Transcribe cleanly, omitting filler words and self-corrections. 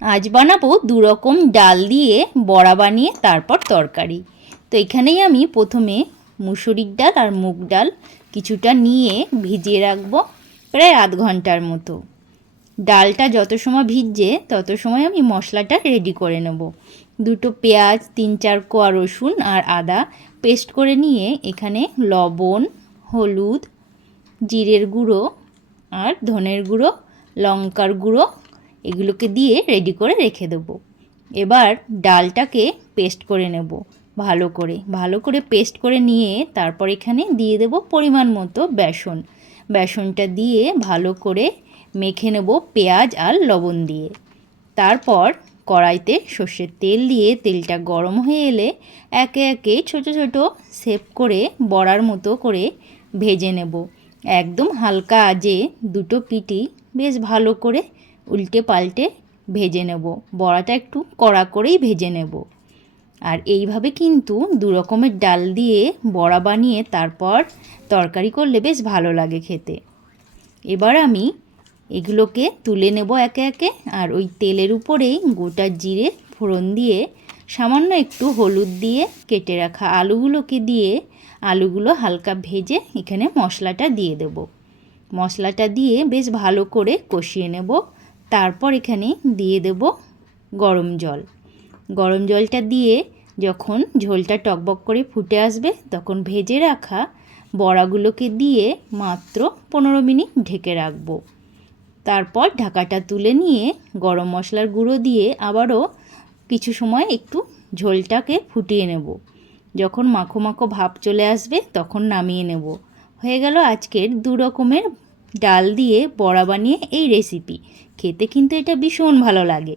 আজ বানাবো দু রকম ডাল দিয়ে বড়া বানিয়ে তারপর তরকারি। তো এখানেই আমি প্রথমে মুসুরির ডাল আর মুগ ডাল কিছুটা নিয়ে ভিজিয়ে রাখবো প্রায় আধ ঘন্টার মতো। ডালটা যত সময় ভিজছে তত সময় আমি মশলাটা রেডি করে নেব। দুটো পেঁয়াজ, 3-4 কোয়া রসুন আর আদা পেস্ট করে নিয়ে এখানে লবণ, হলুদ, জিরের গুঁড়ো আর ধনের গুঁড়ো, লঙ্কার গুঁড়ো এগুলোকে দিয়ে রেডি করে রেখে দেবো। এবার ডালটাকে পেস্ট করে নেব ভালো করে পেস্ট করে নিয়ে তারপর এখানে দিয়ে দেব পরিমাণ মতো বেসন। বেসনটা দিয়ে ভালো করে মেখে নেব পেঁয়াজ আর লবণ দিয়ে। তারপর কড়াইতে সর্ষের তেল দিয়ে তেলটা গরম হয়ে এলে একে একে ছোট ছোট শেপ করে বড়ার মতো করে ভেজে নেব। একদম হালকা আঁচে দুটো পিঠই বেশ ভালো করে উল্টে পাল্টে ভেজে নেব। বড়াটা একটু কড়া করেই ভেজে নেব। আর এইভাবে কিন্তু দু রকমের ডাল দিয়ে বড়া বানিয়ে তারপর তরকারি করলে বেশ ভালো লাগে খেতে। এবার আমি এগুলোকে তুলে নেব একে একে। আর ওই তেলের উপরেই গোটা জিরে ফোড়ন দিয়ে সামান্য একটু হলুদ দিয়ে কেটে রাখা আলুগুলোকে দিয়ে আলুগুলো হালকা ভেজে এখানে মশলাটা দিয়ে দেব। মশলাটা দিয়ে বেশ ভালো করে কষিয়ে নেব। তারপর এখানে দিয়ে দেব গরম জল। গরম জলটা দিয়ে যখন ঝোলটা টকবক করে ফুটে আসবে তখন ভেজে রাখা বড়াগুলোকে দিয়ে মাত্র 15 মিনিট ঢেকে রাখবো। তারপর ঢাকাটা তুলে নিয়ে গরম মশলার গুঁড়ো দিয়ে আবারও কিছু সময় একটু ঝোলটাকে ফুটিয়ে নেব। যখন মাখো মাখো ভাব চলে আসবে তখন নামিয়ে নেব। হয়ে গেল আজকের দু রকমের ডাল দিয়ে বড়া বানিয়ে এই রেসিপি। খেতে কিন্তু এটা ভীষণ ভালো লাগে।